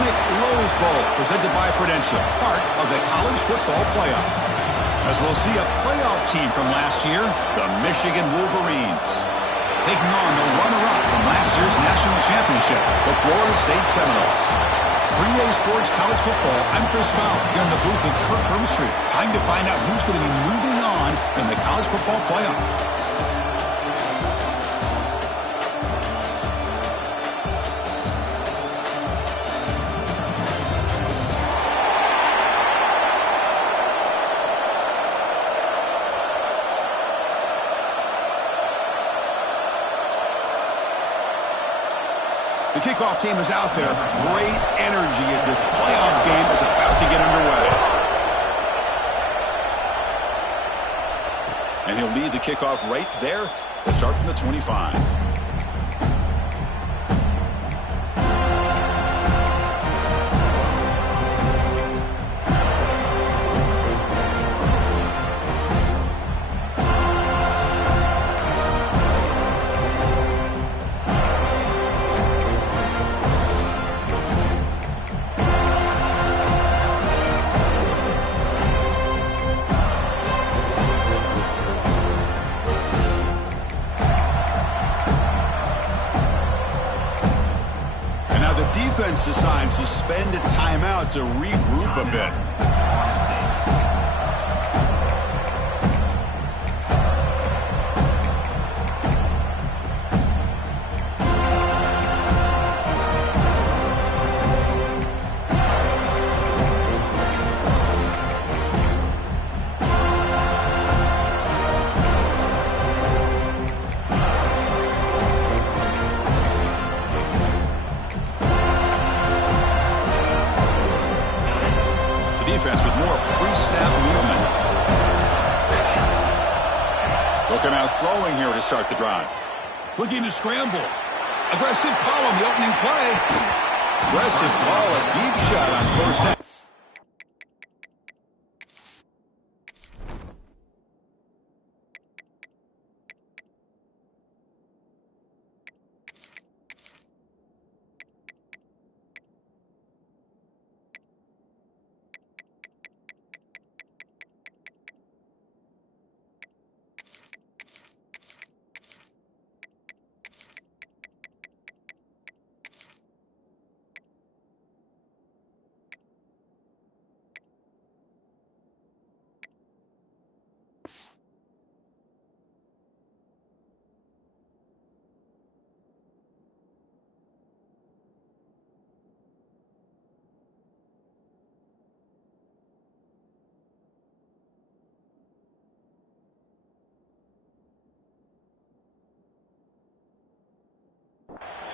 iconic Rose Bowl presented by Prudential, part of the college football playoff. As we'll see a playoff team from last year, the Michigan Wolverines, taking on the runner-up from last year's national championship, the Florida State Seminoles. For EA Sports College Football, I'm Chris Fowler here in the booth with Kirk Hermstreet. Time to find out who's going to be moving on in the college football playoff. The kickoff team is out there. Great energy as this playoff game is about to get underway. And he'll lead the kickoff right there to start from the 25. Defense decides to spend a timeout to regroup a bit. Defense with more pre-snap movement. They'll come out throwing here to start the drive. Looking to scramble. Aggressive call on the opening play. Aggressive call, a deep shot on first down.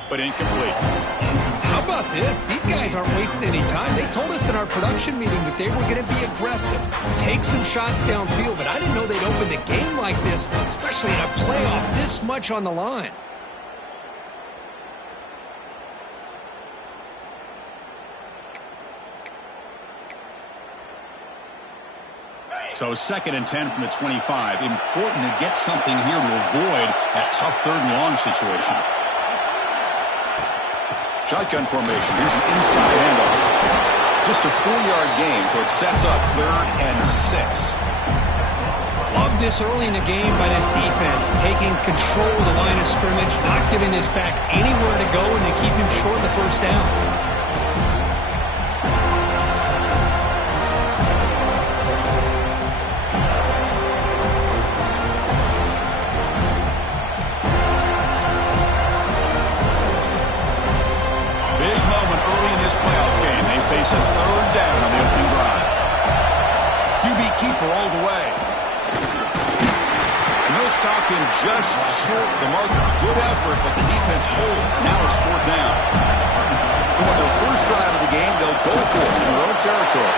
But incomplete. How about this? These guys aren't wasting any time. They told us in our production meeting that they were going to be aggressive, take some shots downfield, but I didn't know they'd open the game like this, especially in a playoff this much on the line. So 2nd and 10 from the 25. Important to get something here to avoid that tough 3rd and long situation. Shotgun formation. Here's an inside handoff. Just a 4-yard gain, so it sets up 3rd and 6. Love this early in the game by this defense, taking control of the line of scrimmage, not giving this back anywhere to go, and they keep him short of the first down. Face a 3rd down on the opening drive. QB keeper all the way. And they'll stop him just short of the marker. Good effort, but the defense holds. Now it's 4th down. So on their first drive of the game, they'll go for it in their own territory.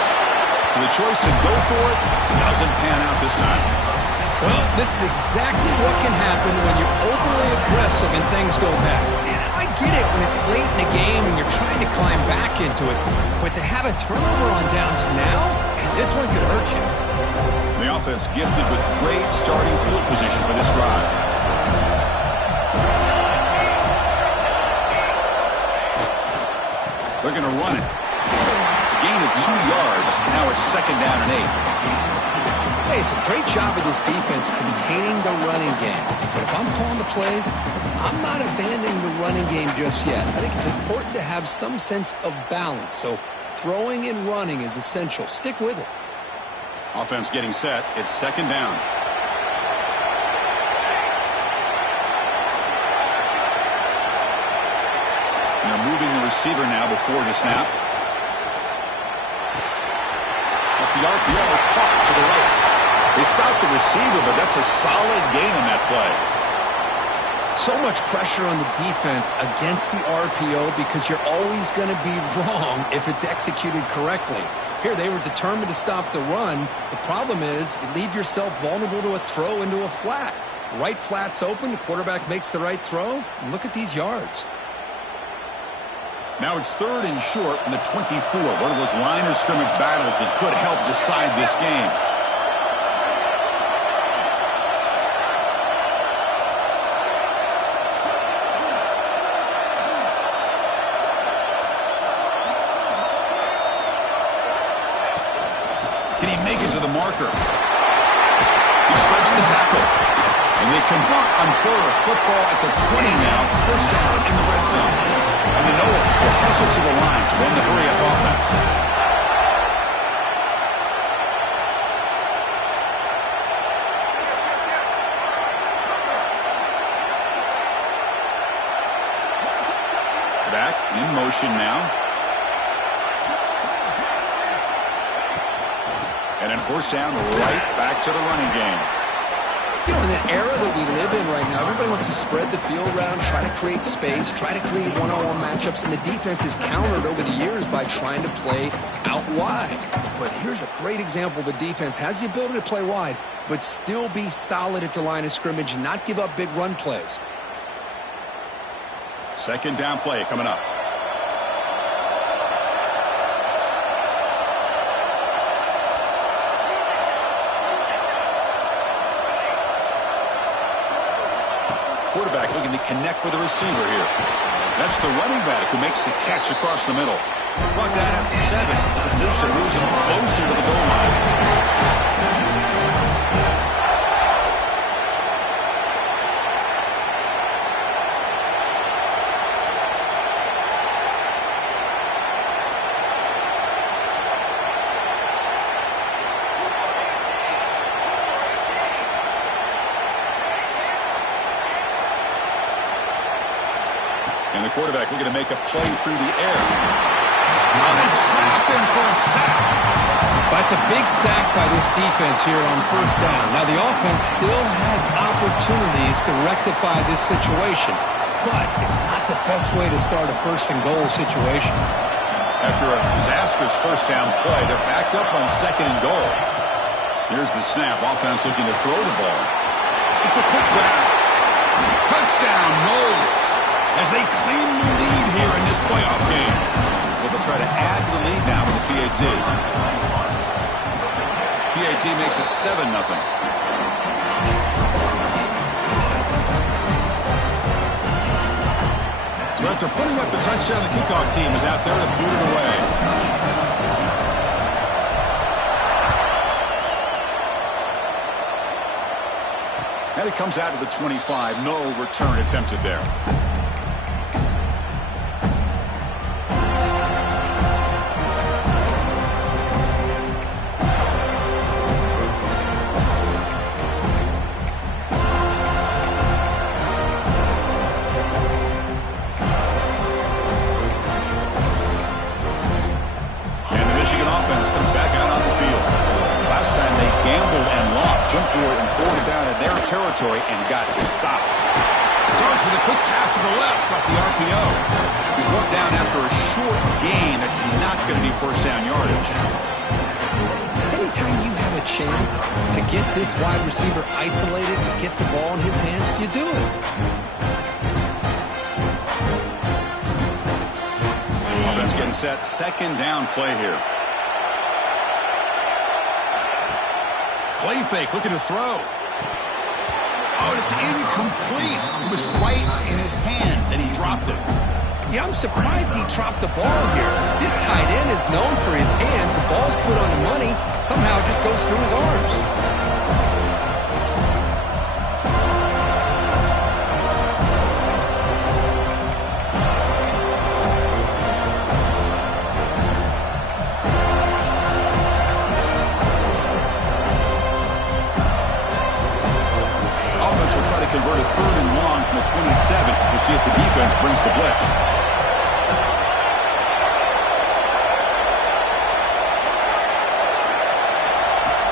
So the choice to go for it doesn't pan out this time. Well, this is exactly what can happen when you're overly aggressive and things go bad. And I get it when it's late in the game and you're trying to climb back into it. But to have a turnover on downs now, and this one could hurt you. The offense gifted with great starting field position for this drive. They're going to run it. A gain of 2 yards. Now it's 2nd down and 8. Hey, it's a great job of this defense containing the running game. But if I'm calling the plays, I'm not abandoning the running game just yet. I think it's important to have some sense of balance. So throwing and running is essential. Stick with it. Offense getting set. It's 2nd down. They're moving the receiver now before the snap. Off the RPO, caught to the right. They stopped the receiver, but that's a solid gain on that play. So much pressure on the defense against the RPO because you're always going to be wrong if it's executed correctly. Here, they were determined to stop the run. The problem is you leave yourself vulnerable to a throw into a flat. Right flat's open, the quarterback makes the right throw. And look at these yards. Now it's 3rd and short in the 24. One of those line of scrimmage battles that could help decide this game. Can he make it to the marker? He shreds the tackle. And they convert on 3rd. Football at the 20 now. 1st down in the red zone. And the Noles will hustle to the line to run the hurry-up offense. Back in motion now. And then 1st down, right back to the running game. You know, in the era that we live in right now, everybody wants to spread the field around, try to create space, try to create one-on-one matchups, and the defense is countered over the years by trying to play out wide. But here's a great example. The defense has the ability to play wide, but still be solid at the line of scrimmage and not give up big run plays. 2nd down play coming up. Quarterback looking to connect with the receiver here. That's the running back who makes the catch across the middle. Brought that at the 7. The completion moves him closer to the goal line. And the quarterback looking to make a play through the air. Oh, they trap him for a sack. That's a big sack by this defense here on 1st down. Now, the offense still has opportunities to rectify this situation, but it's not the best way to start a 1st and goal situation. After a disastrous 1st down play, they're backed up on 2nd and goal. Here's the snap. Offense looking to throw the ball. It's a quick grab. Touchdown, Noles, as they claim the lead here in this playoff game. Well, they'll try to add to the lead now with the PAT. PAT makes it 7-0. So after putting up a touchdown, the kickoff team is out there to boot it away. And it comes out to the 25. No return attempted there. Territory and got stopped. Starts with a quick pass to the left off the RPO. He's brought down after a short gain. That's not going to be 1st down yardage. Anytime you have a chance to get this wide receiver isolated and get the ball in his hands, you do it. Offense getting set. 2nd down play here. Play fake, looking to throw. Oh, it's incomplete. It was right in his hands, and he dropped it. Yeah, I'm surprised he dropped the ball here. This tight end is known for his hands. The ball's put on the money. Somehow it just goes through his arms. Offense will try to convert a 3rd and long from the 27. We'll see if the defense brings the blitz.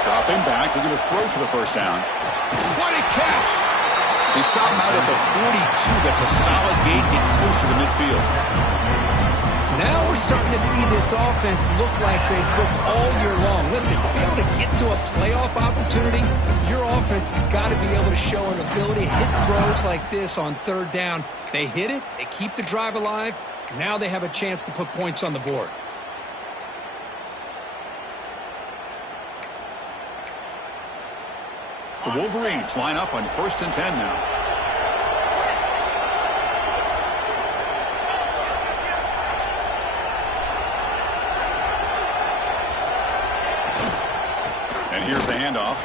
Dropping back, we're going to throw for the first down. What a catch! They stop him out at the 42. That's a solid gain, getting closer to midfield. Now we're starting to see this offense look like they've looked all year long. Listen, to be able to get to a playoff opportunity, your offense has got to be able to show an ability to hit throws like this on 3rd down. They hit it, they keep the drive alive. Now they have a chance to put points on the board. The Wolverines line up on 1st and 10 now. And here's the handoff.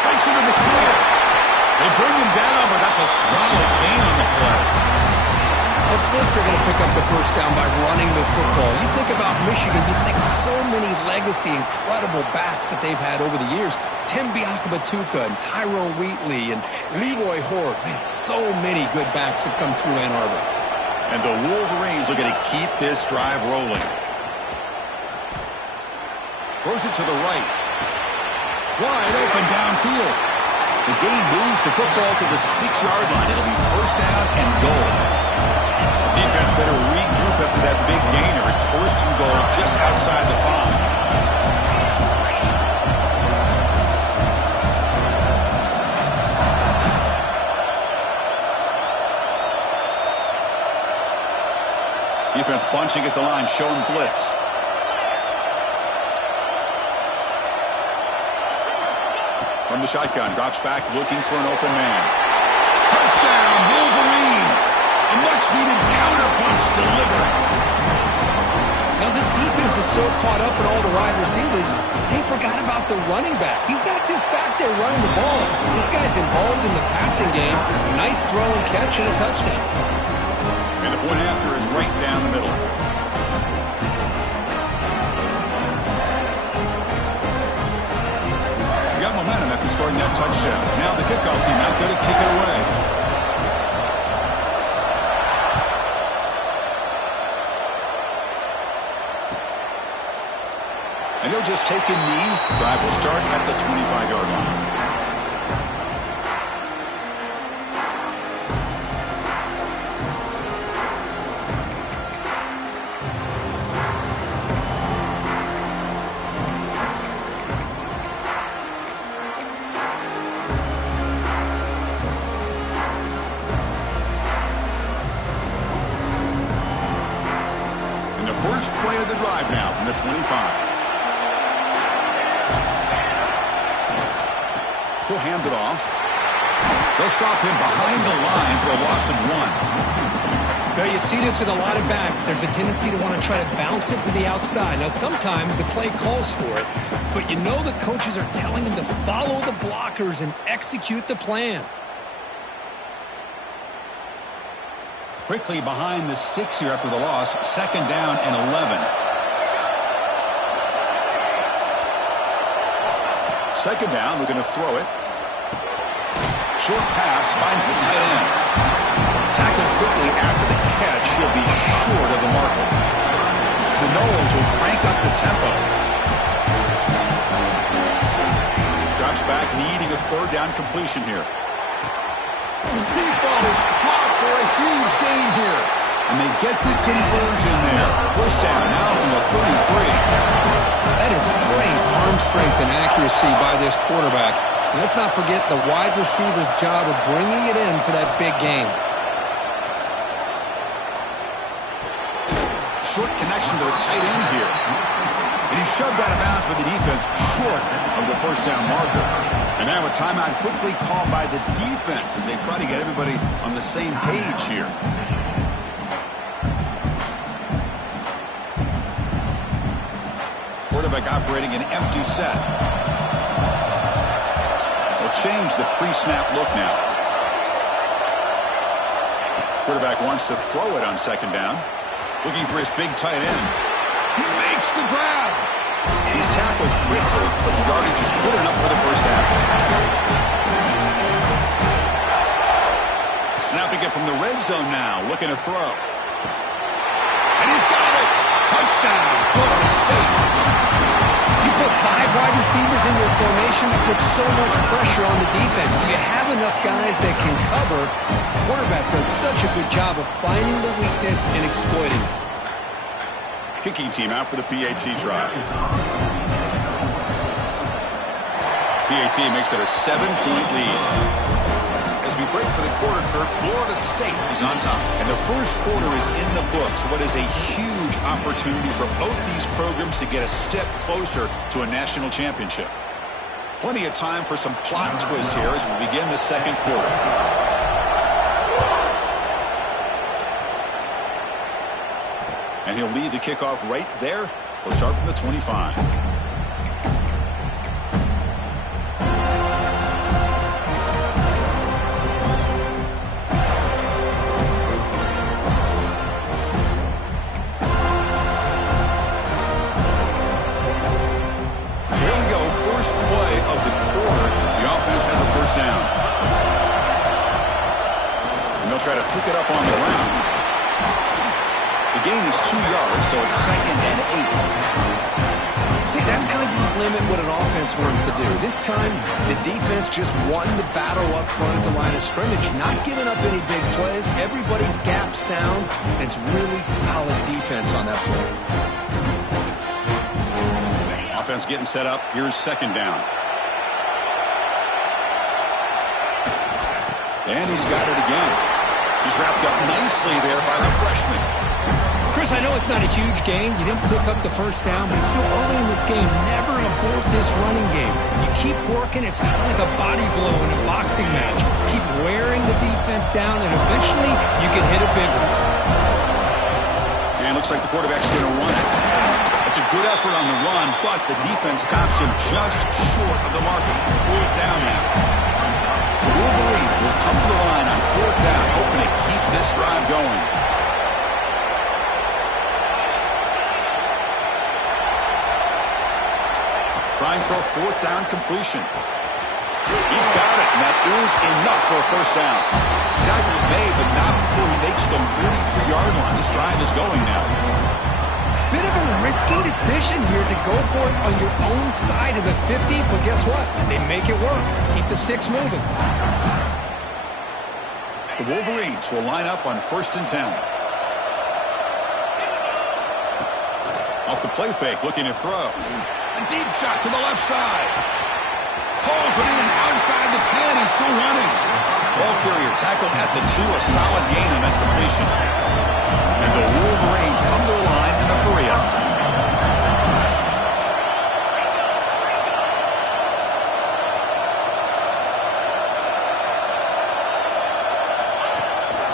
Breaks into the clear. They bring him down, but that's a solid gain on the play. Of course they're going to pick up the first down by running the football. You think about Michigan, you think so many legacy, incredible backs that they've had over the years. Tim Biakabatuka and Tyrone Wheatley and Leroy Horde. Man, so many good backs have come through Ann Arbor. And the Wolverines are going to keep this drive rolling. Throws it to the right. Wide open downfield. The game moves the football to the 6-yard line. It'll be 1st down and goal. The defense better regroup after that big gainer. It's 1st and goal just outside the 5. Defense bunching at the line, showing blitz. From the shotgun, drops back, looking for an open man. Touchdown, Wolverines! A much-needed counter-punch delivered. Now, this defense is so caught up in all the wide receivers, they forgot about the running back. He's not just back there running the ball. This guy's involved in the passing game. Nice throw and catch and a touchdown. And the point after is right down the middle. Got momentum after scoring that touchdown. Now the kickoff team out there to kick it away. And he'll just take a knee. Drive will start at the 25-yard line. First play of the drive now from the 25. He'll hand it off. They'll stop him behind the line for a loss of 1. Now, you see this with a lot of backs. There's a tendency to want to try to bounce it to the outside. Now, sometimes the play calls for it, but you know the coaches are telling them to follow the blockers and execute the plan. Quickly behind the sticks here after the loss. 2nd down and 11. 2nd down, we're going to throw it. Short pass, finds the tight end. Tackled quickly after the catch. He'll be short of the marker. The Noles will crank up the tempo. Drops back, needing a 3rd down completion here. Deep ball is caught for a huge gain here. And they get the conversion there. 1st down now from the 33. That is great arm strength and accuracy by this quarterback. Let's not forget the wide receiver's job of bringing it in for that big gain. Short connection to the tight end here. And he's shoved out of bounds by the defense short of the 1st down marker. And now a timeout quickly called by the defense as they try to get everybody on the same page here. quarterback operating an empty set. They'll change the pre-snap look now. Quarterback wants to throw it on second down. Looking for his big tight end. He makes the grab. He's tackled quickly, but the yardage is good enough for the first half. Snapping it from the red zone now, looking to throw. And he's got it. Touchdown, Florida State. You put 5 wide receivers into a formation that puts so much pressure on the defense. Do you have enough guys that can cover? The quarterback does such a good job of finding the weakness and exploiting it. Kicking team out for the PAT try. PAT makes it a 7-point lead. As we break for the quarter, Kurt, Florida State is on top. And the first quarter is in the books. What is a huge opportunity for both these programs to get a step closer to a national championship. Plenty of time for some plot twists here as we begin the second quarter. And he'll lead the kickoff right there. He'll start from the 25. Down. And they'll try to pick it up on the ground. The gain is 2 yards, so it's 2nd and 8. See, that's how you limit what an offense wants to do. This time, the defense just won the battle up front at the line of scrimmage, not giving up any big plays. Everybody's gap sound, and it's really solid defense on that play. Offense getting set up. Here's second down. And he's got it again. He's wrapped up nicely there by the freshman. Chris, I know it's not a huge gain. You didn't pick up the first down, but it's still early in this game. Never abort this running game. You keep working. It's kind of like a body blow in a boxing match. Keep wearing the defense down, and eventually you can hit a big one. And looks like the quarterback's going to run it. It's a good effort on the run, but the defense stops him just short of the marker. 4th down now. The Wolverines will come to the line on 4th down, hoping to keep this drive going. Trying for a 4th down completion. He's got it, and that is enough for a first down. Tackle's made, but not before he makes the 43-yard line. This drive is going now. Bit of a risky decision here to go for it on your own side of the 50, but guess what? They make it work. Keep the sticks moving. The Wolverines will line up on 1st and 10. Off the play fake, looking to throw. A deep shot to the left side. Pulls it in outside the 10. He's still running. Ball carrier tackled at the 2. A solid gain on that completion. And the Wolverines come to the line in a hurry up.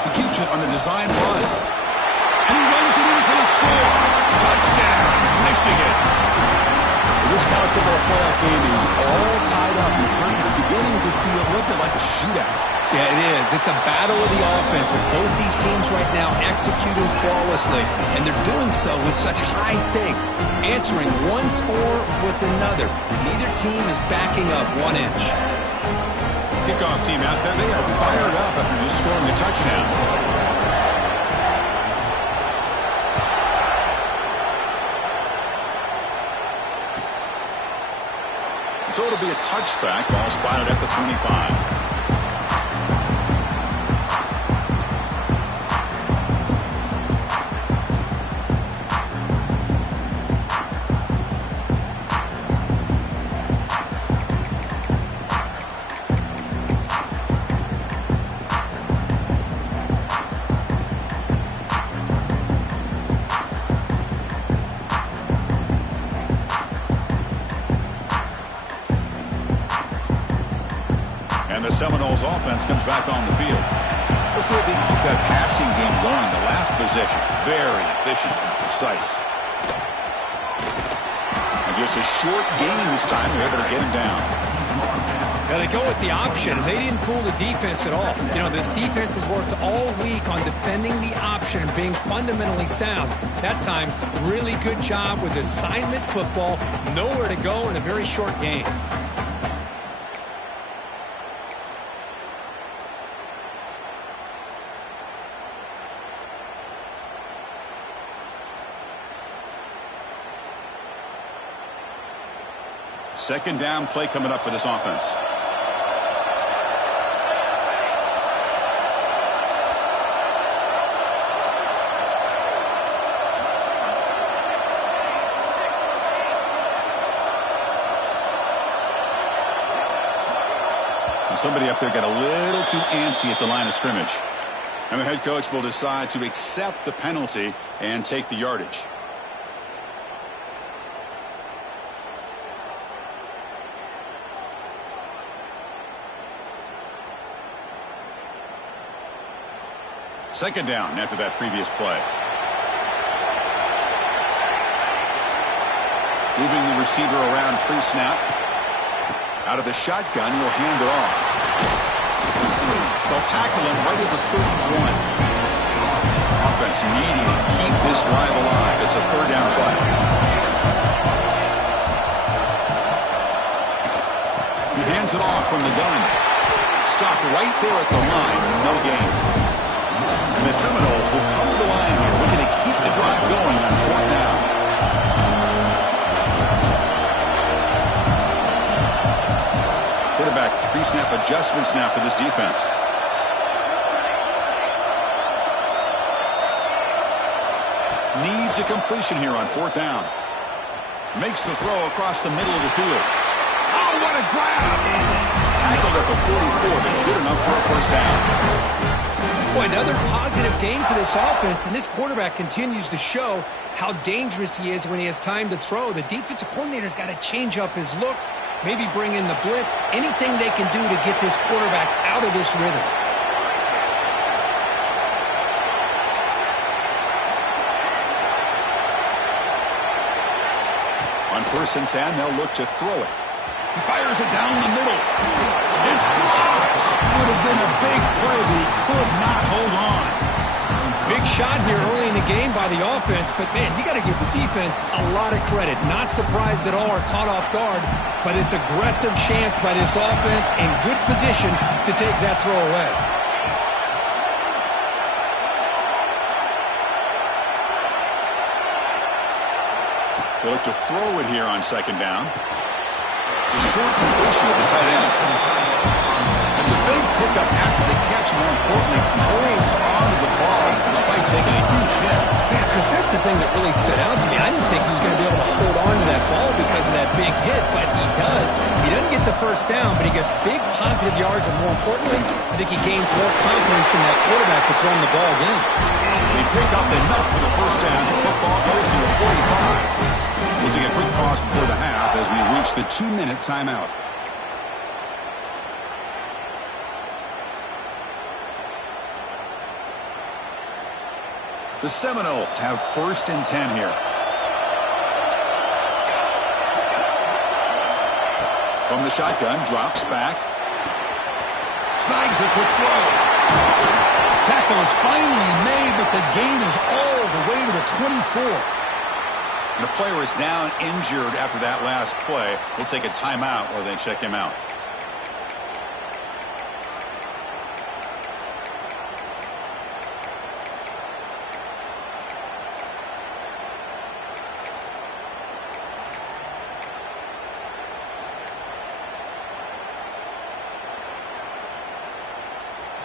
He keeps it on the design run. And he runs it in for the score. Touchdown, Michigan. This college football playoff game is all tied up. It's beginning to feel a little bit like a shootout. Yeah, it is. It's a battle of the offenses. Both these teams right now executing flawlessly, and they're doing so with such high stakes, answering one score with another. Neither team is backing up 1 inch. Kickoff team out there, they are fired up after just scoring a touchdown. So it'll be a touchback, ball spotted at the 25. Seminoles offense comes back on the field. Let's see if they can keep that passing game going. The last possession, very efficient and precise. And just a short gain this time. They're able to get him down. Now they go with the option, and they didn't fool the defense at all. You know, this defense has worked all week on defending the option and being fundamentally sound. That time, really good job with assignment football. Nowhere to go in a very short game. Second down play coming up for this offense. Somebody up there got a little too antsy at the line of scrimmage. And the head coach will decide to accept the penalty and take the yardage. Second down after that previous play. Moving the receiver around pre-snap. Out of the shotgun, he'll hand it off. They'll tackle him right at the 31. Offense needing to keep this drive alive. It's a third down play. He hands it off from the gun. Stopped right there at the line. No gain. And the Seminoles will come to the line here, looking to keep the drive going on fourth down. Quarterback pre-snap adjustments now for this defense. Needs a completion here on fourth down. Makes the throw across the middle of the field. Oh, what a grab! Tackled at the 44, but good enough for a first down. Boy, another positive game for this offense, and this quarterback continues to show how dangerous he is when he has time to throw. The defensive coordinator's got to change up his looks, maybe bring in the blitz, anything they can do to get this quarterback out of this rhythm. On 1st and 10, they'll look to throw it. He fires it down the middle. It's dropped. Would have been a big play, but he could not hold on. Big shot here early in the game by the offense, but man, you got to give the defense a lot of credit. Not surprised at all or caught off guard, but it's aggressive chance by this offense and good position to take that throw away. They look to throw it here on second down. The short completion of the tight end. It's a big pickup after the catch. More importantly, holds onto the ball despite taking a huge hit. Yeah, because that's the thing that really stood out to me. I didn't think he was going to be able to hold on to that ball because of that big hit, but he does. He doesn't get the first down, but he gets big positive yards, and more importantly, I think he gains more confidence in that quarterback to throw him the ball again. They pick up enough for the first down. The football goes to the 45. We'll take a quick pause before the half as we reach the 2-minute timeout. The Seminoles have 1st and 10 here. From the shotgun, drops back. Snags the quick throw. Tackle is finally made, but the gain is all the way to the 24. And the player is down injured after that last play. We'll take a timeout while they check him out.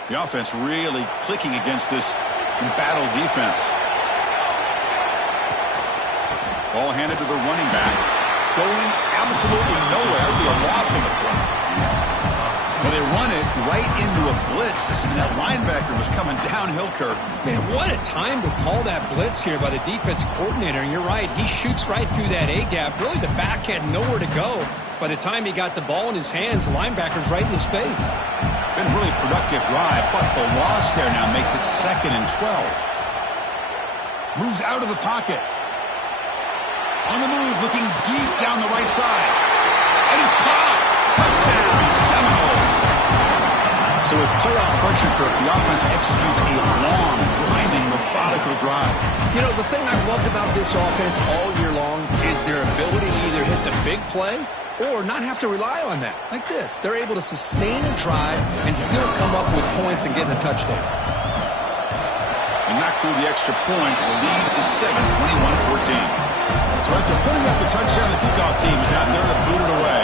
The offense really clicking against this embattled defense. Ball handed to the running back. Going absolutely nowhere. It'll be a loss on the play. Well, they run it right into a blitz, and that linebacker was coming downhill, Kirk. Man, what a time to call that blitz here by the defense coordinator. And you're right, he shoots right through that A-gap. Really, the back had nowhere to go. By the time he got the ball in his hands, the linebacker's right in his face. Been a really productive drive, but the loss there now makes it 2nd and 12. Moves out of the pocket. On the move, looking deep down the right side. And it's caught. Touchdown, Seminoles. So with playoff pressure, Kirk, the offense executes a long, grinding, methodical drive. You know, the thing I've loved about this offense all year long is their ability to either hit the big play or not have to rely on that. Like this. They're able to sustain a drive and still come up with points and get a touchdown. And knock through the extra point. The lead is 7, 21-14. So after putting up a touchdown, the kickoff team is out there to boot it away.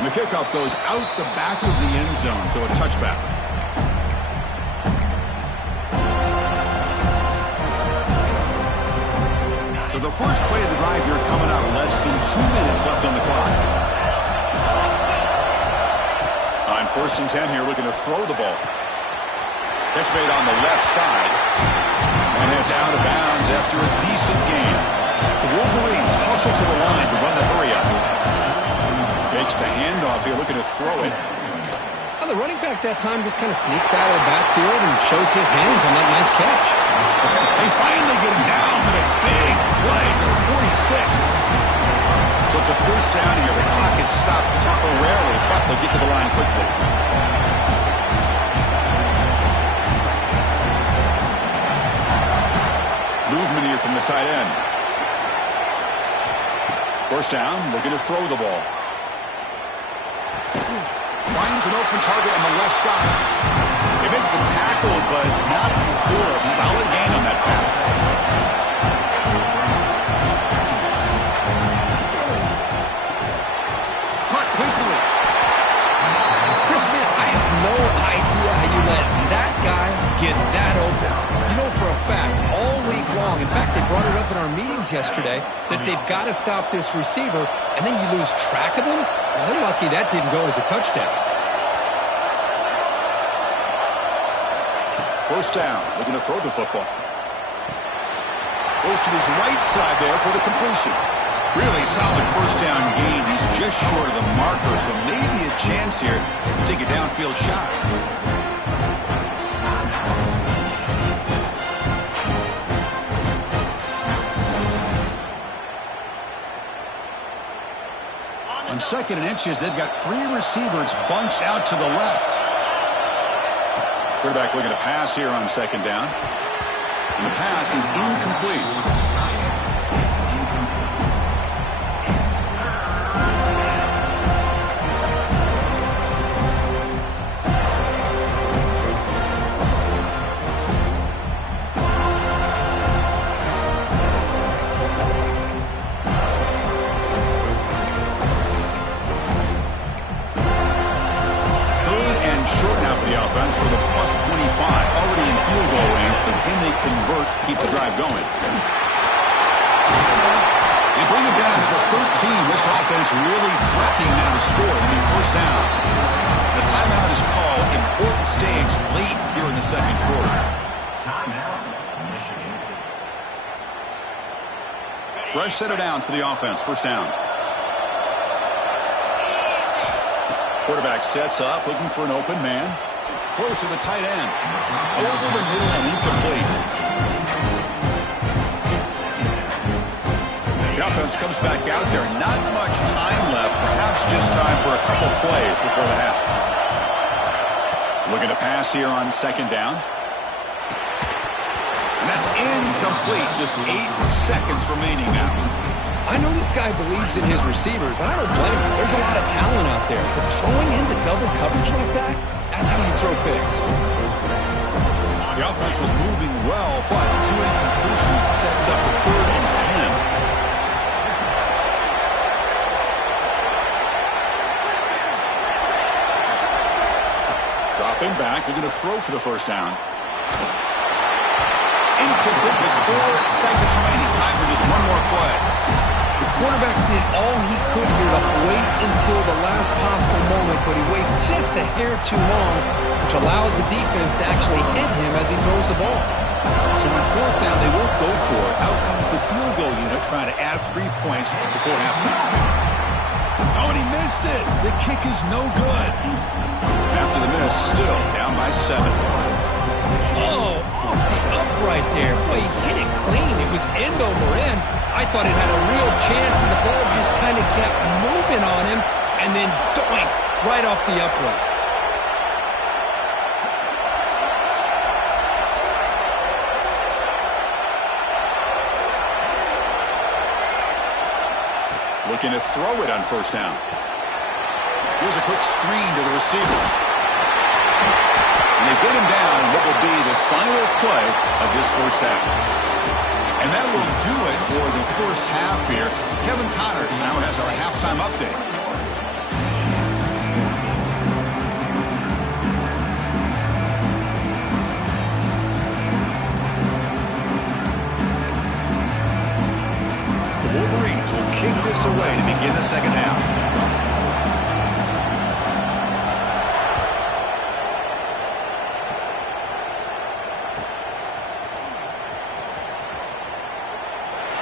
And the kickoff goes out the back of the end zone, so a touchback. So the first play of the drive here coming up, less than 2 minutes left on the clock. On 1st and 10 here, looking to throw the ball. Catch made on the left side. And it's out of bounds after a decent gain. The Wolverines hustle to the line to run the hurry up. Fakes the handoff here, looking to throw it. Well, the running back that time just kind of sneaks out of the backfield and shows his hands on that nice catch. They finally get him down with a big play for 46. So it's a first down here. The clock is stopped temporarily, but they'll get to the line quickly. Movement here from the tight end. First down, looking to throw the ball. Finds an open target on the left side. They make the tackle, but not before a solid gain on that pass. Caught quickly. Chris Smith, I have no idea how you let that guy get that open. You know for a fact, all week long, in fact, they brought it up in our meetings yesterday, that they've got to stop this receiver, and then you lose track of him, and they're lucky that didn't go as a touchdown. First down, looking to throw the football. Goes to his right side there for the completion. Really solid first down gain. He's just short of the marker, so maybe a chance here to take a downfield shot. On 2nd and inches, they've got 3 receivers bunched out to the left. Quarterback looking to pass here on 2nd down. And the pass is incomplete. Offense for the plus 25, already in field goal range, but can they convert, keep the drive going? They bring it down to the 13. This offense really threatening now to score to be first down. The timeout is called. Important stage late here in the 2nd quarter. Fresh set of downs for the offense. First down. Quarterback sets up, looking for an open man. Close to the tight end. Over the middle and incomplete. The offense comes back out there. Not much time left. Perhaps just time for a couple plays before the half. Looking to pass here on 2nd down. And that's incomplete. Just 8 seconds remaining now. I know this guy believes in his receivers, and I don't blame him. There's a lot of talent out there. But throwing into double coverage like that, that's how you throw picks. The offense was moving well, but 2 incompletions sets up a 3rd and 10. Dropping back, looking to throw for the first down. Incomplete with 4 seconds remaining. Time for just one more play. The quarterback did all he could here to wait until the last possible moment, but he waits just a hair too long, which allows the defense to actually hit him as he throws the ball. So on 4th down, they won't go for it. Out comes the field goal unit trying to add 3 points before halftime. Oh, and he missed it. The kick is no good. After the miss, still down by 7. Oh, off the was end over end. I thought it had a real chance, and the ball just kind of kept moving on him, and then doink, right off the upright. Looking to throw it on first down. Here's a quick screen to the receiver. And they get him down in what will be the final play of this first half. And that will do it for the first half here. Kevin Connors now has our halftime update. The Wolverines will kick this away to begin the second half.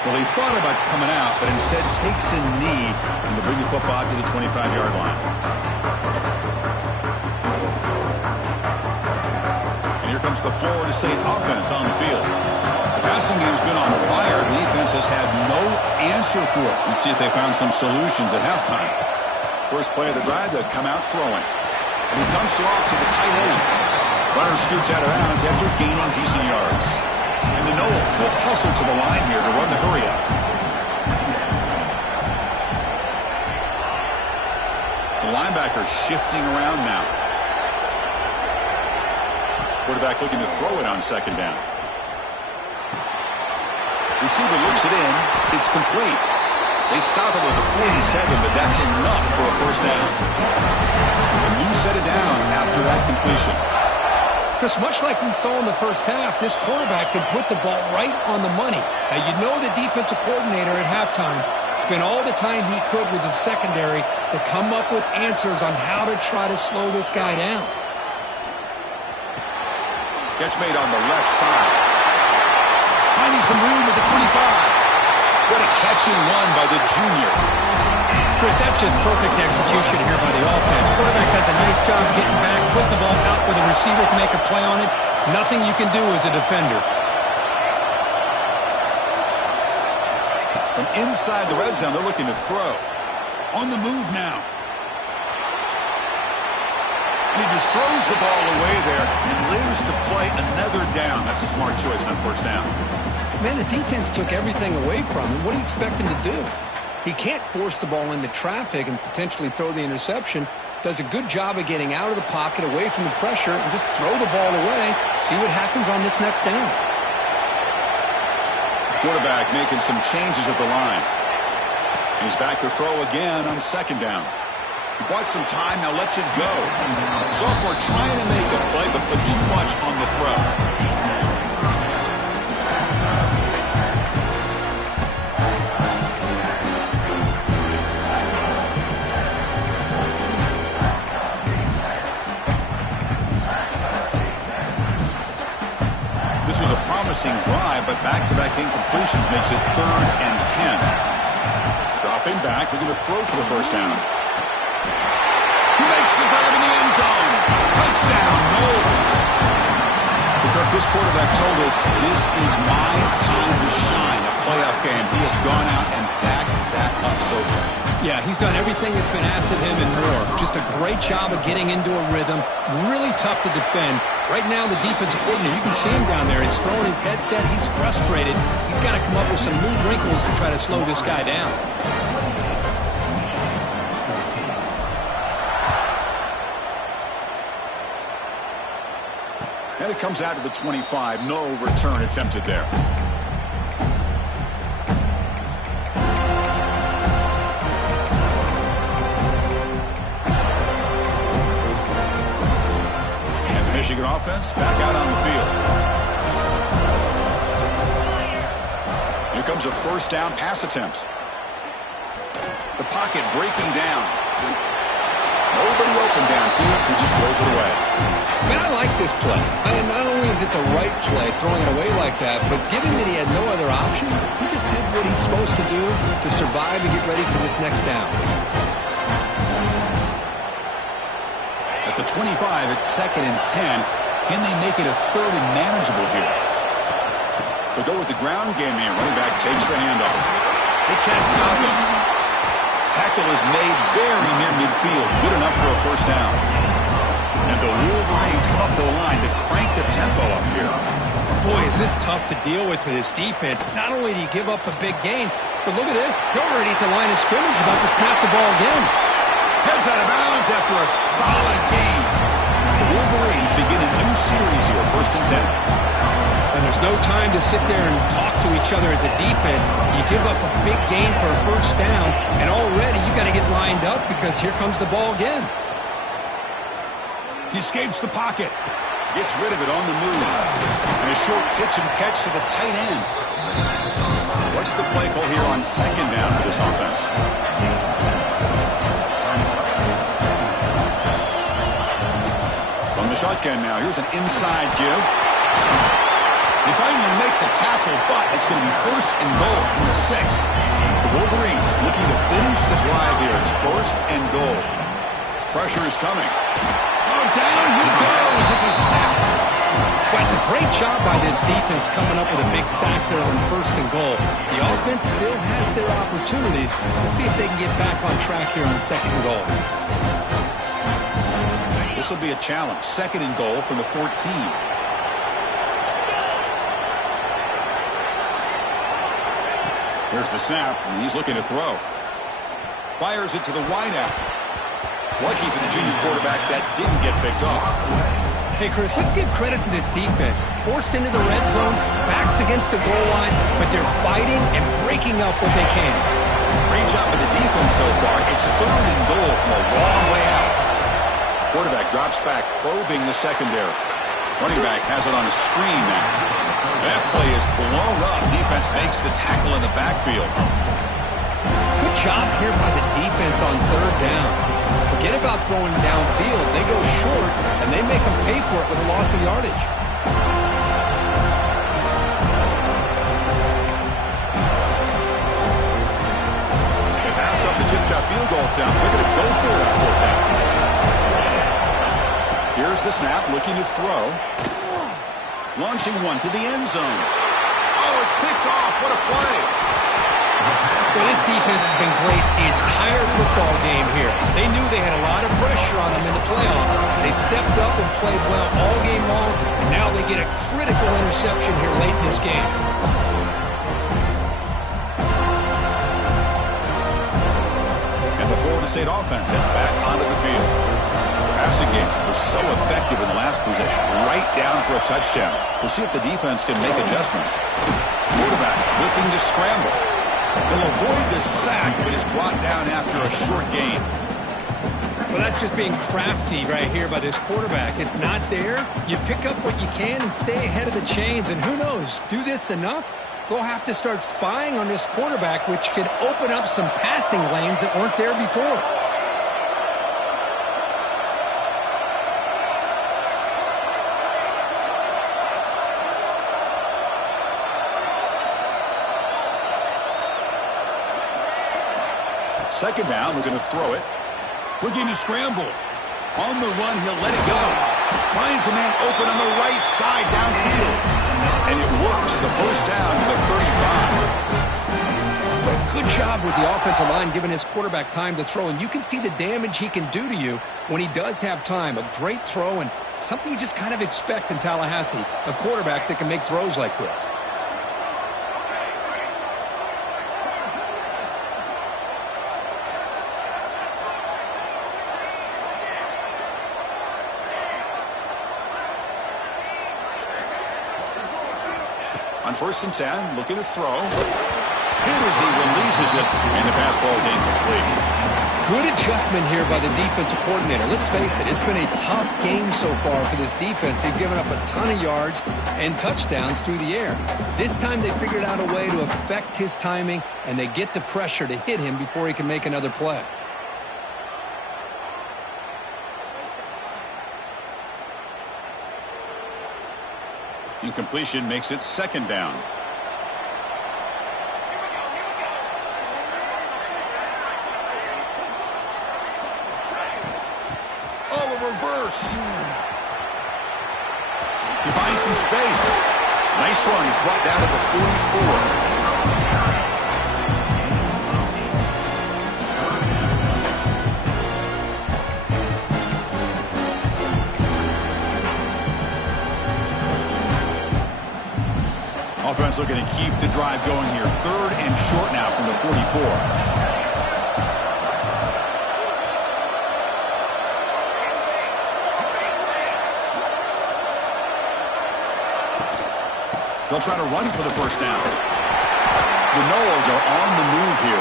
Well, he thought about coming out, but instead takes a knee and to bring the football to the 25-yard line. And here comes the Florida State offense on the field. The passing game's been on fire. The defense has had no answer for it. Let's see if they found some solutions at halftime. First play of the drive, they'll come out throwing. And he dumps it off to the tight end. Runner scoots out of bounds after gaining decent yards. And the Noles will hustle to the line here to run the hurry-up. The linebacker shifting around now. Quarterback looking to throw it on second down. Receiver looks it in. It's complete. They stop it with a 47, but that's enough for a first down. A new set of downs after that completion. Chris, much like we saw in the first half, this quarterback can put the ball right on the money. Now, you know the defensive coordinator at halftime spent all the time he could with his secondary to come up with answers on how to try to slow this guy down. Catch made on the left side. Finding some room at the 25. What a catching one by the junior. Chris, that's just perfect execution here by the offense. Quarterback does a nice job getting back, putting the ball out with a receiver to make a play on it. Nothing you can do as a defender. From inside the red zone, they're looking to throw. On the move now. And he just throws the ball away there and lives to play another down. That's a smart choice on first down. Man, the defense took everything away from him. What do you expect him to do? He can't force the ball into traffic and potentially throw the interception. Does a good job of getting out of the pocket, away from the pressure, and just throw the ball away. See what happens on this next down. Quarterback making some changes at the line. He's back to throw again on second down. He bought some time, now lets it go. Sophomore trying to make a play, but put too much on the throw. This was a promising drive, but back-to-back incompletions makes it 3rd and 10. Dropping back, looking to throw for the first down. He makes the grab in the end zone. Touchdown, Noles. Because this quarterback told us this is my time to shine, a playoff game. He has gone out and backed that up so far. Yeah, he's done everything that's been asked of him and more. Just a great job of getting into a rhythm. Really tough to defend. Right now, the defensive coordinator, you can see him down there. He's throwing his headset. He's frustrated. He's got to come up with some new wrinkles to try to slow this guy down. And it comes out to the 25. No return attempted there. Michigan offense back out on the field. Here comes a first down pass attempt. The pocket breaking down. Nobody open downfield. He just throws it away. Man, I like this play. Not only is it the right play, throwing it away like that, but given that he had no other option, he just did what he's supposed to do to survive and get ready for this next down. At the 25, it's 2nd and 10. Can they make it a 3rd and manageable here? They'll go with the ground game here. Running back takes the handoff. They can't stop him. Tackle is made very near midfield. Good enough for a first down. And the Wolverines come up to the line to crank the tempo up here. Boy, is this tough to deal with for this defense. Not only do you give up a big gain, but look at this. They're already at the line of scrimmage about to snap the ball again. Heads out of bounds after a solid gain. The Wolverines begin a new series here, 1st and 10. And there's no time to sit there and talk to each other as a defense. You give up a big gain for a first down, and already you got to get lined up because here comes the ball again. He escapes the pocket. Gets rid of it on the move. And a short pitch and catch to the tight end. What's the play call here on 2nd down for this offense? From the shotgun now, here's an inside give. They finally make the tackle, but it's going to be 1st and goal from the 6. The Wolverines looking to finish the drive here. It's 1st and goal. Pressure is coming. Oh, down he goes. It's a sack. Well, it's a great job by this defense coming up with a big sack there on 1st and goal. The offense still has their opportunities. Let's see if they can get back on track here on 2nd and goal. This will be a challenge. 2nd and goal from the 14. Here's the snap, and he's looking to throw. Fires it to the wideout. Lucky for the junior quarterback that didn't get picked off. Hey, Chris, let's give credit to this defense. Forced into the red zone, backs against the goal line, but they're fighting and breaking up what they can. Great job by the defense so far. It's 3rd and goal from a long way out. Quarterback drops back, probing the secondary. Running back has it on a screen now. That play is blown up. Defense makes the tackle in the backfield. Good job here by the defense on 3rd down. Forget about throwing downfield. They go short, and they make them pay for it with a loss of yardage. They pass up the chip shot field goal attempt. They're going to go for it on 4th down. Here's the snap, looking to throw. Launching one to the end zone. Oh, it's picked off. What a play. Well, this defense has been great the entire football game here. They knew they had a lot of pressure on them in the playoff. They stepped up and played well all game long, and now they get a critical interception here late in this game. And the Florida State offense heads back onto the field. Passing game was so effective in the last possession, right down for a touchdown. We'll see if the defense can make adjustments. Quarterback looking to scramble. They'll avoid the sack, but is brought down after a short gain. Well, that's just being crafty right here by this quarterback. It's not there. You pick up what you can and stay ahead of the chains. And who knows, do this enough, they'll have to start spying on this quarterback, which could open up some passing lanes that weren't there before. Second down, we're going to throw it. Looking to scramble. On the run, he'll let it go. Finds a man open on the right side downfield. And it works. The first down to the 35. But good job with the offensive line giving his quarterback time to throw. And you can see the damage he can do to you when he does have time. A great throw and something you just kind of expect in Tallahassee. A quarterback that can make throws like this. On 1st and 10, looking to throw. Hit as he releases it, and the pass ball is incomplete. Good adjustment here by the defensive coordinator. Let's face it, it's been a tough game so far for this defense. They've given up a ton of yards and touchdowns through the air. This time they figured out a way to affect his timing, and they get the pressure to hit him before he can make another play. Incompletion makes it 2nd down. Oh, a reverse. He finds some space. Nice run. He's brought down at the 44. Offense looking to keep the drive going here. 3rd and short now from the 44. They'll try to run for the first down. The Noles are on the move here.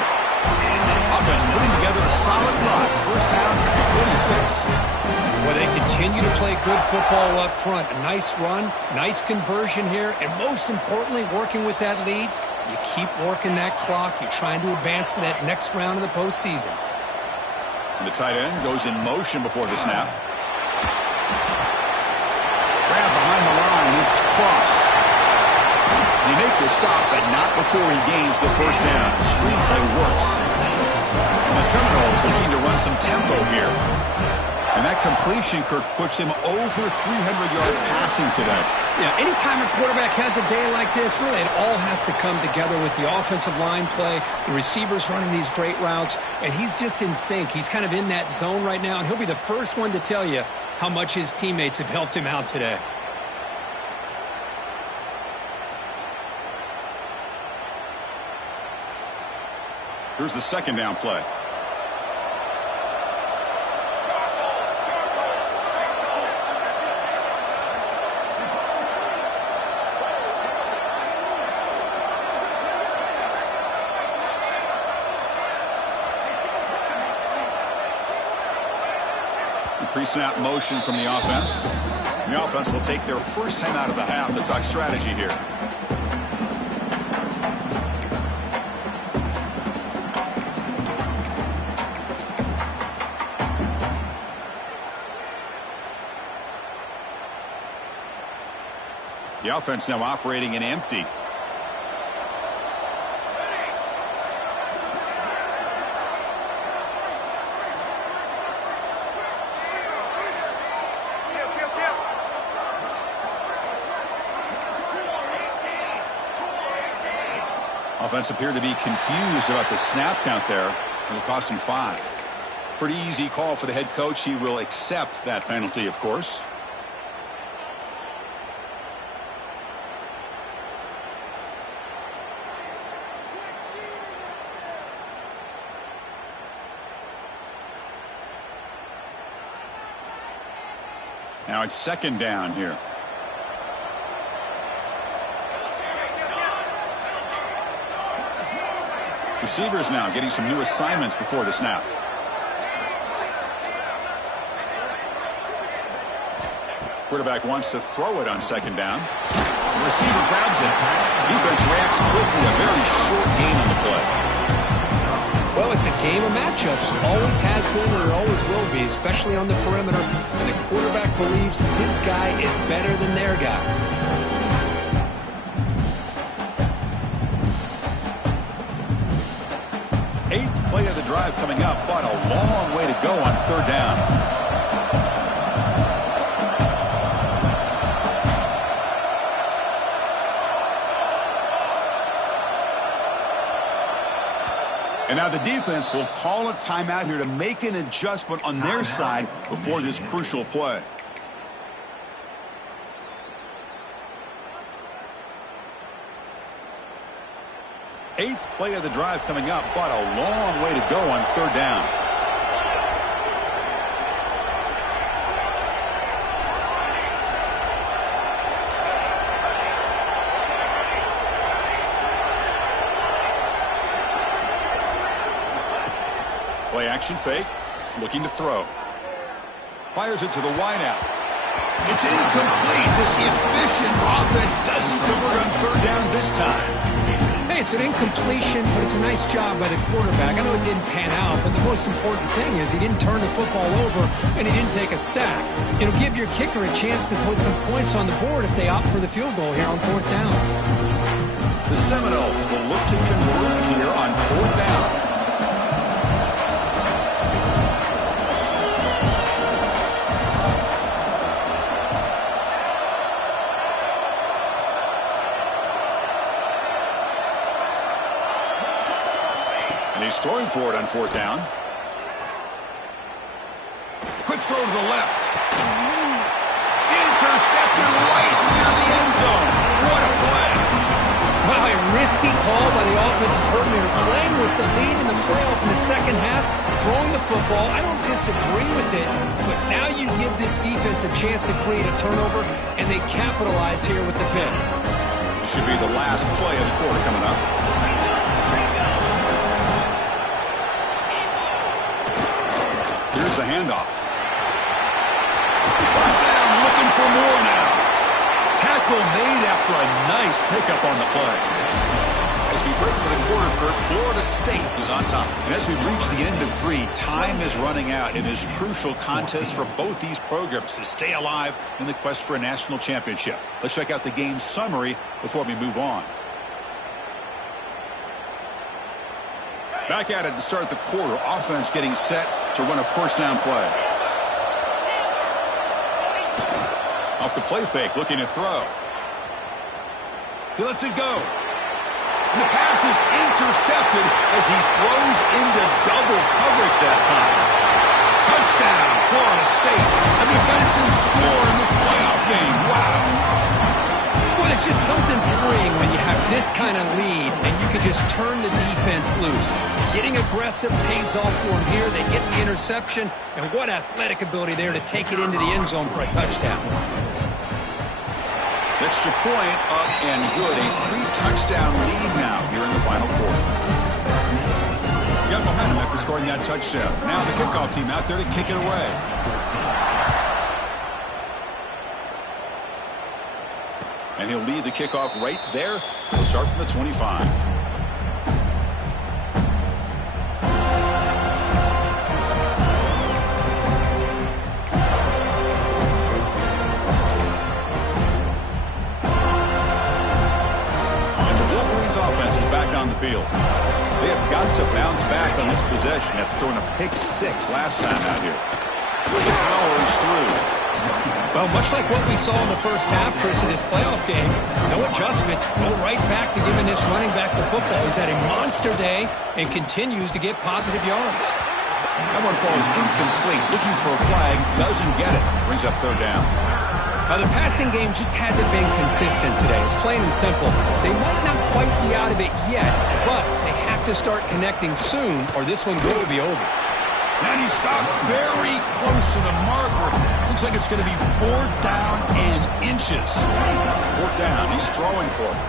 Offense putting together a solid drive. First down at the 46. Well, they continue to play good football up front. A nice run, nice conversion here, and most importantly, working with that lead, you keep working that clock. You're trying to advance to that next round of the postseason. And the tight end goes in motion before the snap. Grab behind the line. It's Cross. They make the stop, but not before he gains the first down. The screenplay works. And the Seminoles looking to run some tempo here. And that completion, Kirk, puts him over 300 yards passing today. Yeah, anytime a quarterback has a day like this, really it all has to come together with the offensive line play, the receivers running these great routes, and he's just in sync. He's kind of in that zone right now, and he'll be the first one to tell you how much his teammates have helped him out today. Here's the second down play. Pre-snap motion from the offense. And the offense will take their first time out of the half to talk strategy here. The offense now operating in empty. Offense appeared to be confused about the snap count there. It'll cost him 5. Pretty easy call for the head coach. He will accept that penalty, of course. Now it's second down here. Receivers now getting some new assignments before the snap. Quarterback wants to throw it on second down. The receiver grabs it. Defense reacts quickly. A very short gain on the play. Well, it's a game of matchups. Always has been and it always will be, especially on the perimeter. And the quarterback believes his guy is better than their guy. Eighth play of the drive coming up, but a long way to go on third down. And now the defense will call a timeout here to make an adjustment on their side before this crucial play. Eighth play of the drive coming up, but a long way to go on third down. Play action fake, looking to throw. Fires it to the wideout. It's incomplete. This efficient offense doesn't convert on third down this time. Hey, it's an incompletion, but it's a nice job by the quarterback. I know it didn't pan out, but the most important thing is he didn't turn the football over and he didn't take a sack. It'll give your kicker a chance to put some points on the board if they opt for the field goal here on fourth down. The Seminoles will look to convert here on fourth down. And he's throwing for it on 4th down. Quick throw to the left. Intercepted right near the end zone. What a play. Wow, a risky call by the offensive coordinator, playing with the lead in the playoff in the second half, throwing the football. I don't disagree with it, but now you give this defense a chance to create a turnover, and they capitalize here with the pick. It should be the last play of the quarter coming up. Here's the handoff. First down, looking for more now. Tackle made after a nice pickup on the play. As we break for the quarter, Kurt, Florida State is on top. And as we reach the end of 3, time is running out. It is a crucial contest for both these programs to stay alive in the quest for a national championship. Let's check out the game summary before we move on. Back at it to start the quarter. Offense getting set to run a first down play. Off the play fake, looking to throw. He lets it go. And the pass is intercepted as he throws into double coverage that time. Touchdown, Florida State. A defensive score in this playoff game. Wow. Well, it's just something freeing when you have this kind of lead and you can just turn the defense loose. Getting aggressive pays off for them here. They get the interception, and what athletic ability there to take it into the end zone for a touchdown. Extra point up and good. A 3-touchdown lead now here in the final quarter. Got momentum after scoring that touchdown. Now the kickoff team out there to kick it away. And he'll lead the kickoff right there. He'll start from the 25. Offense is back on the field. They have got to bounce back on this possession after throwing a pick-6 last time out here. Powers through. Well, much like what we saw in the first half, Chris, in this playoff game, no adjustments, go right back to giving this running back the football. He's had a monster day and continues to get positive yards. That one falls incomplete. Looking for a flag, doesn't get it. Brings up 3rd down. The passing game just hasn't been consistent today. It's plain and simple. They might not quite be out of it yet, but they have to start connecting soon or this one will be over. And he stopped very close to the marker. Looks like it's going to be 4th down and inches. 4th down. He's throwing for it.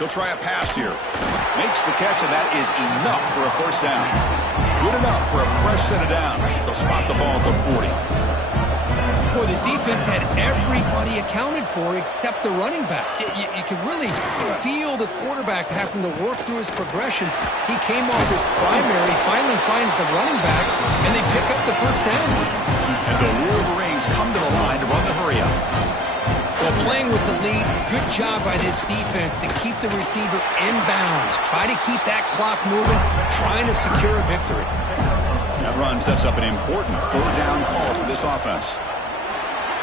He'll try a pass here. Makes the catch, and that is enough for a first down. Good enough for a fresh set of downs. They'll spot the ball at the 40. Boy, the defense had everybody accounted for except the running back. You could really feel the quarterback having to work through his progressions. He came off his primary, finally finds the running back, and they pick up the first down. And the Wolverines come to the line to run the hurry up. Well, playing with the lead, good job by this defense to keep the receiver in bounds. Try to keep that clock moving, trying to secure a victory. That run sets up an important 3rd down call for this offense.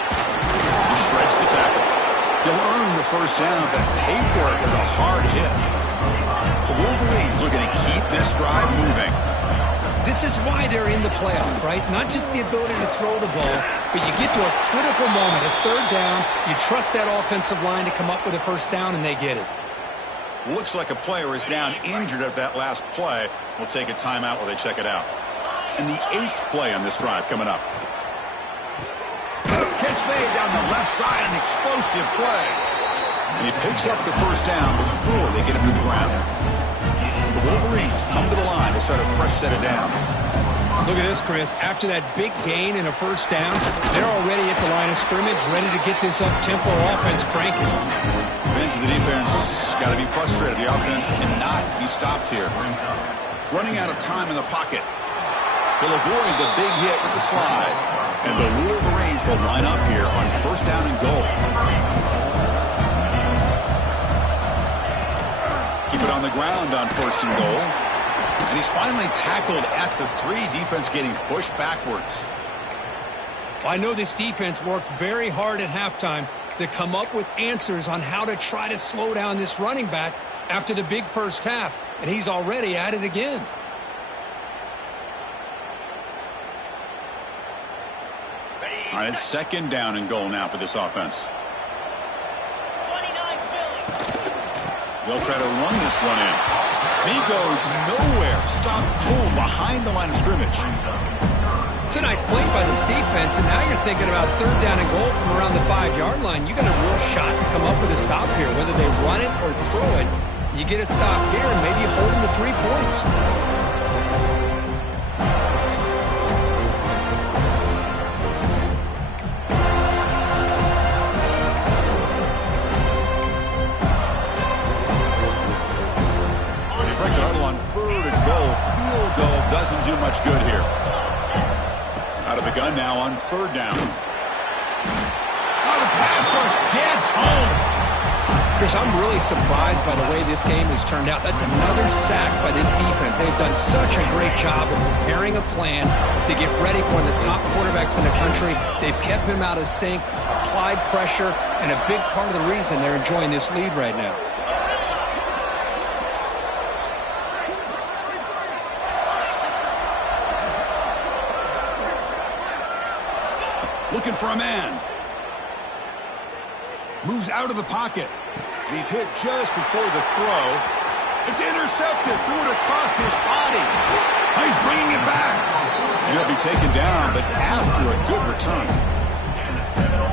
He shreds the tackle. He'll earn the first down, but pay for it with a hard hit. The Wolverines are going to keep this drive moving. This is why they're in the playoff, right? Not just the ability to throw the ball, but you get to a critical moment, a 3rd down, you trust that offensive line to come up with a first down, and they get it. Looks like a player is down injured at that last play. We'll take a timeout while they check it out. And the 8th play on this drive coming up. Catch made down the left side, an explosive play. And he picks up the first down before they get him to the ground. The Wolverines come to the line to start a fresh set of downs. Look at this, Chris. After that big gain and a first down, they're already at the line of scrimmage, ready to get this up-tempo offense cranking. Fans of the defense got to be frustrated. The offense cannot be stopped here. Running out of time in the pocket. They'll avoid the big hit with the slide. And the Wolverines will line up here on first down and goal. Keep it on the ground on 1st and goal. And he's finally tackled at the 3. Defense getting pushed backwards. Well, I know this defense worked very hard at halftime to come up with answers on how to try to slow down this running back after the big first half, and he's already at it again. All right, it's second down and goal now for this offense. They'll try to run this one in. He goes nowhere. Stop cold behind the line of scrimmage. It's a nice play by this defense, and now you're thinking about third down and goal from around the 5-yard line. You got a real shot to come up with a stop here, whether they run it or throw it. You get a stop here and maybe hold them to 3 points. Doesn't do much good here. Out of the gun now on third down. Oh, the pass rush gets home. Chris, I'm really surprised by the way this game has turned out. That's another sack by this defense. They've done such a great job of preparing a plan to get ready for one of the top quarterbacks in the country. They've kept him out of sync, applied pressure, and a big part of the reason they're enjoying this lead right now. Looking for a man. Moves out of the pocket. And he's hit just before the throw. It's intercepted. Threw it across his body. He's bringing it back. And he'll be taken down, but after a good return.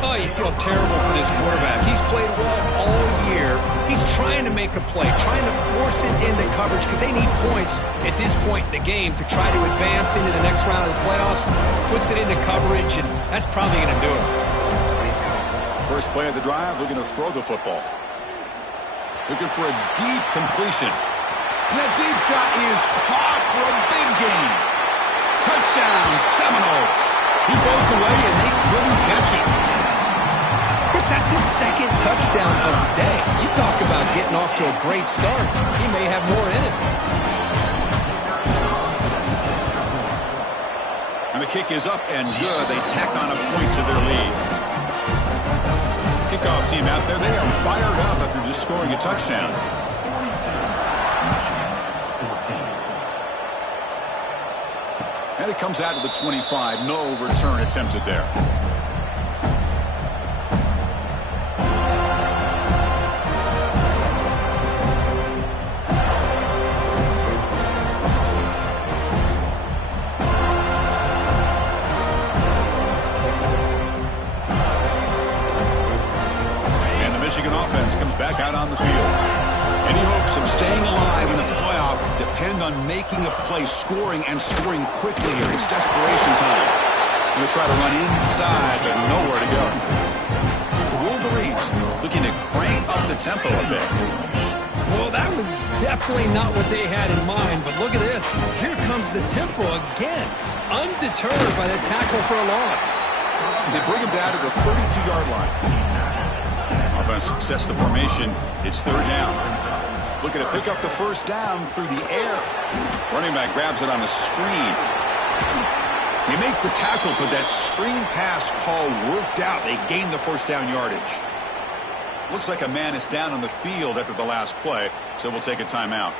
Oh, you feel terrible for this quarterback. He's played well all year. He's trying to make a play, trying to force it into coverage because they need points at this point in the game to try to advance into the next round of the playoffs. Puts it into coverage, and that's probably going to do it. First play of the drive, looking to throw the football. Looking for a deep completion. And that deep shot is caught for a big gain. Touchdown, Seminoles. He broke away, and they couldn't catch him. Chris, that's his second touchdown of the day. You talk about getting off to a great start. He may have more in it. And the kick is up and good. They tack on a point to their lead. Kickoff team out there, they are fired up after just scoring a touchdown. And it comes out to the 25. No return attempted there. And the Michigan offense comes back out on the field. Any hopes of staying alive in the playoff depend on making a play, scoring, and scoring quickly here. It's desperation time. Going to try to run inside, but nowhere to go. The Wolverines looking to crank up the tempo a bit. Well, that was definitely not what they had in mind, but look at this. Here comes the tempo again. Undeterred by the tackle for a loss. They bring him down to the 32-yard line. Offense sets the formation. It's third down. Looking to pick up the first down through the air. Running back grabs it on a screen. They make the tackle, but that screen pass call worked out. They gain the first down yardage. Looks like a man is down on the field after the last play, so we'll take a timeout.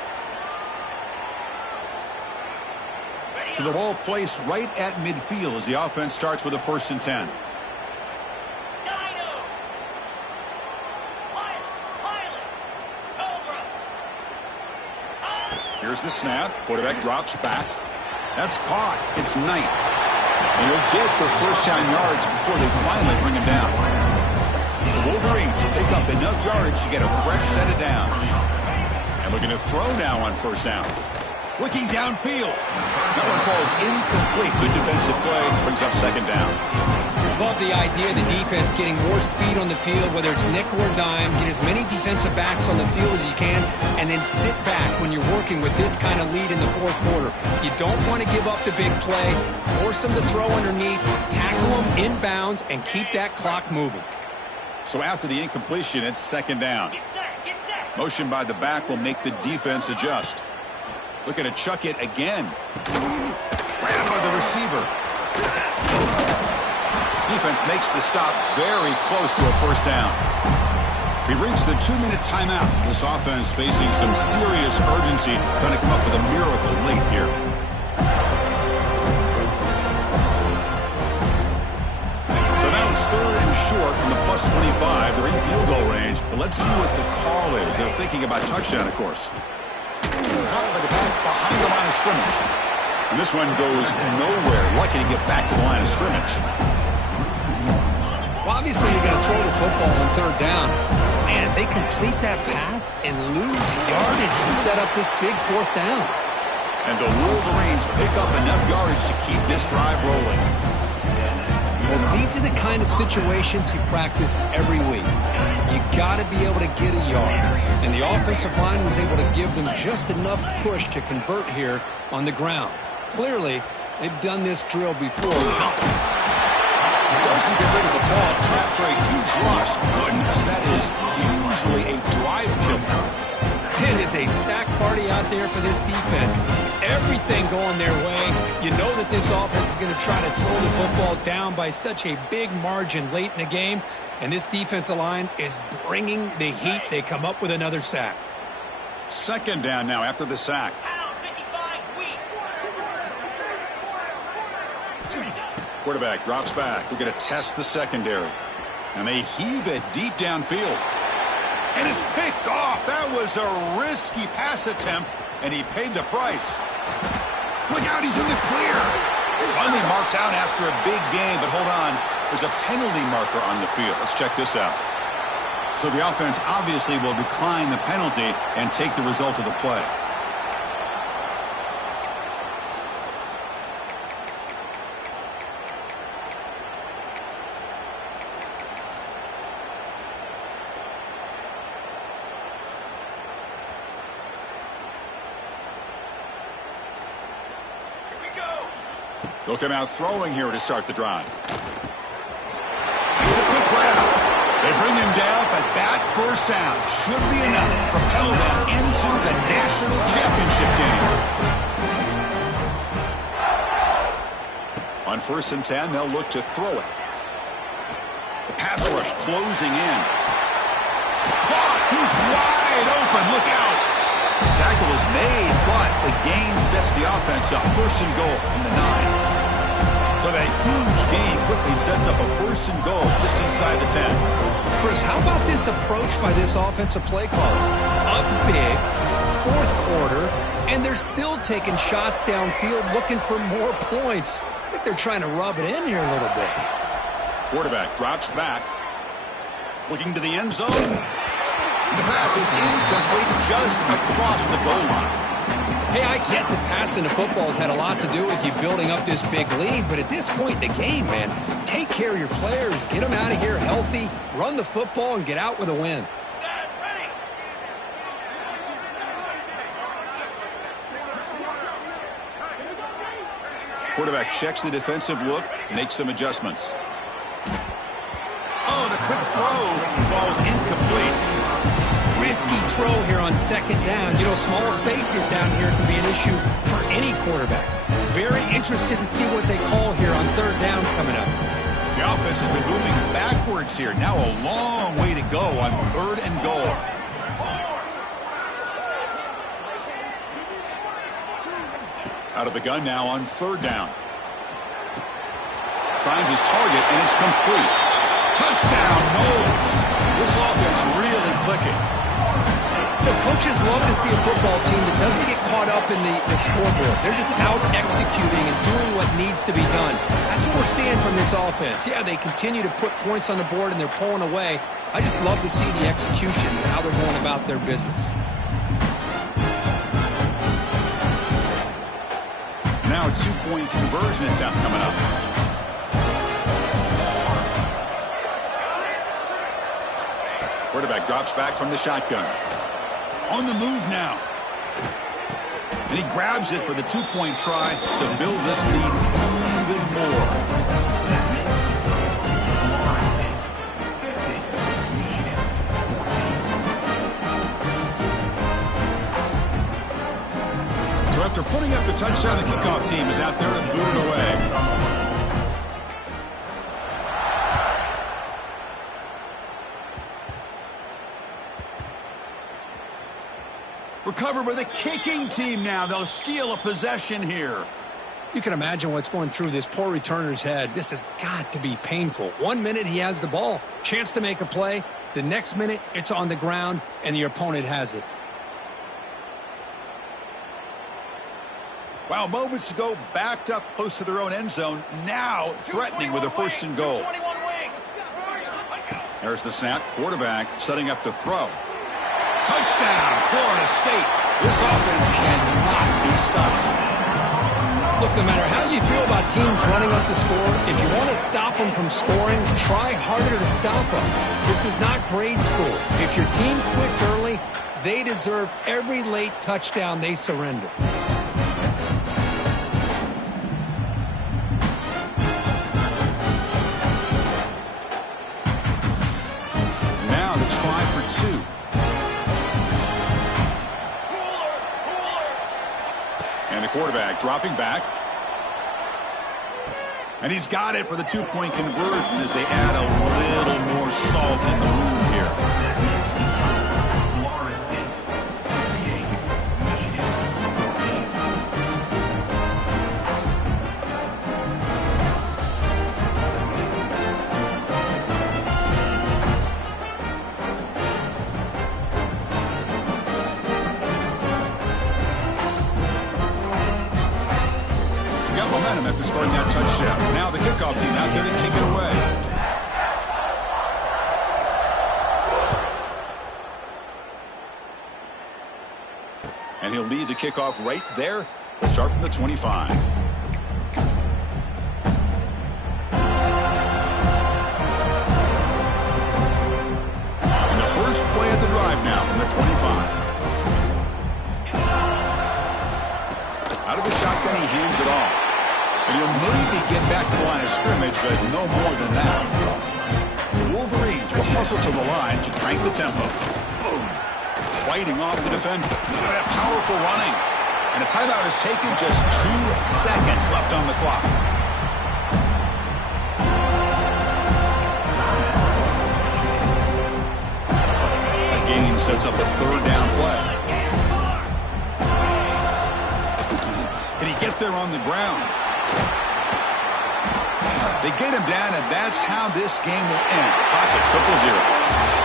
So the ball placed right at midfield as the offense starts with a 1st and 10. Here's the snap. Quarterback drops back. That's caught. It's Knight. And he'll get the first down yards before they finally bring him down. The Wolverines pick up enough yards to get a fresh set of downs. And looking to throw now on first down. Looking downfield. That one falls incomplete. Good defensive play. Brings up second down. Love the idea of the defense getting more speed on the field, whether it's nickel or dime. Get as many defensive backs on the field as you can, and then sit back when you're working with this kind of lead in the fourth quarter. You don't want to give up the big play. Force them to throw underneath, tackle them inbounds, and keep that clock moving. So after the incompletion, it's second down. Motion by the back will make the defense adjust. Looking to chuck it again. Grabbed by the receiver. Defense makes the stop very close to a first down. We've reached the 2-minute timeout. This offense facing some serious urgency, trying to come up with a miracle late here. So now it's 3rd and short from the +25. They're in field goal range, but let's see what the call is. They're thinking about touchdown, of course. Caught by the back behind the line of scrimmage. And this one goes nowhere. Lucky to get back to the line of scrimmage. Well, obviously, you're going to throw the football on 3rd down. Man, they complete that pass and lose yardage to set up this big 4th down. And the Wolverines pick up enough yardage to keep this drive rolling. Well, these are the kind of situations you practice every week. You got to be able to get a yard. And the offensive line was able to give them just enough push to convert here on the ground. Clearly, they've done this drill before. Doesn't get rid of the ball, trapped for a huge loss. Goodness, that is usually a drive killer. It is a sack party out there for this defense. Everything going their way. You know that this offense is going to try to throw the football down by such a big margin late in the game. And this defensive line is bringing the heat. They come up with another sack. 2nd down now after the sack. Quarterback drops back. We're going to test the secondary. And they heave it deep downfield. And it's picked off. That was a risky pass attempt, and he paid the price. Look out, he's in the clear. Finally marked out after a big game, but hold on. There's a penalty marker on the field. Let's check this out. So the offense obviously will decline the penalty and take the result of the play. They'll come out throwing here to start the drive. He's a quick grab. They bring him down, but that first down should be enough to propel them into the national championship game. On 1st and 10, they'll look to throw it. The pass rush closing in. Caught! He's wide open. Look out! The tackle is made, but the gain sets the offense up. 1st and goal from the 9. So that huge gain quickly sets up a 1st and goal just inside the 10. Chris, how about this approach by this offensive play caller? Up big, 4th quarter, and they're still taking shots downfield looking for more points. I think they're trying to rub it in here a little bit. Quarterback drops back, looking to the end zone. The pass is incomplete just across the goal line. Hey, I get that passing the football has had a lot to do with you building up this big lead, but at this point in the game, man, take care of your players, get them out of here healthy, run the football, and get out with a win. Quarterback checks the defensive look, makes some adjustments. Oh, the quick throw falls incomplete. Risky throw here on 2nd down. You know, small spaces down here can be an issue for any quarterback. Very interested to see what they call here on 3rd down coming up. The offense has been moving backwards here. Now a long way to go on 3rd and goal. Out of the gun now on 3rd down. Finds his target, and it's complete. Touchdown, Knowles. This offense really clicking. You know, coaches love to see a football team that doesn't get caught up in the scoreboard. They're just out executing and doing what needs to be done. That's what we're seeing from this offense. Yeah, they continue to put points on the board and they're pulling away. I just love to see the execution and how they're going about their business. Now a 2-point conversion attempt coming up. Quarterback drops back from the shotgun. On the move now. And he grabs it for the 2-point try to build this lead even more. So after putting up a touchdown, the kickoff team is out there and blew it away. Recovered by the kicking team now. They'll steal a possession here. You can imagine what's going through this poor returner's head. This has got to be painful. 1 minute he has the ball, chance to make a play. The next minute it's on the ground and the opponent has it. Wow, moments ago, backed up close to their own end zone. Now threatening with a first and goal. There's the snap. Quarterback setting up to throw. Touchdown, Florida State. This offense cannot be stopped. Look, no matter how you feel about teams running up the score, if you want to stop them from scoring, try harder to stop them. This is not grade school. If your team quits early, they deserve every late touchdown they surrender. Now the try for two. And the quarterback dropping back. And he's got it for the two-point conversion as they add a little more salt in the wound here. After scoring that touchdown. Now the kickoff team out there to kick it away. And he'll lead the kickoff right there to start from the 25. And the first play of the drive now from the 25. Out of the shotgun, he hands it off. And he'll maybe get back to the line of scrimmage, but no more than that. The Wolverines will hustle to the line to crank the tempo. Boom. Fighting off the defender. Look at that powerful running. And a timeout is taken, just 2 seconds left on the clock. A gain sets up a third down play. Can he get there on the ground? They get him down, and that's how this game will end. Pocket 0-0.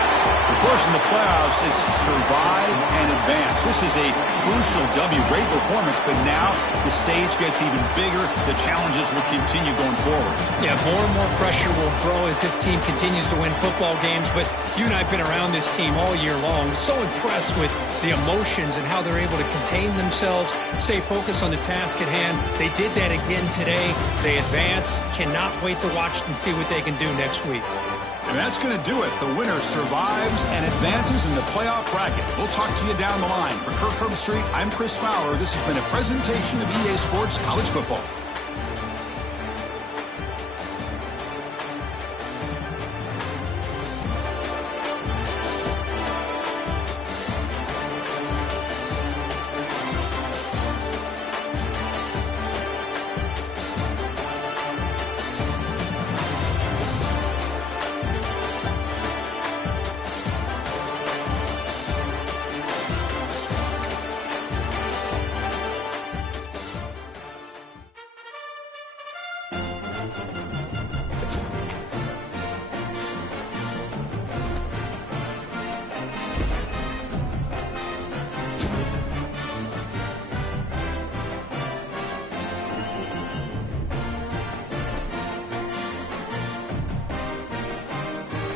Of course, in the playoffs, it's survive and advance. This is a crucial W. Great performance, but now the stage gets even bigger. The challenges will continue going forward. Yeah, more and more pressure will grow as this team continues to win football games, but you and I have been around this team all year long. So impressed with the emotions and how they're able to contain themselves, stay focused on the task at hand. They did that again today. They advance. Cannot wait to watch and see what they can do next week. And that's going to do it. The winner survives and advances in the playoff bracket. We'll talk to you down the line. For Kirk Herbstreit, I'm Chris Fowler. This has been a presentation of EA Sports College Football.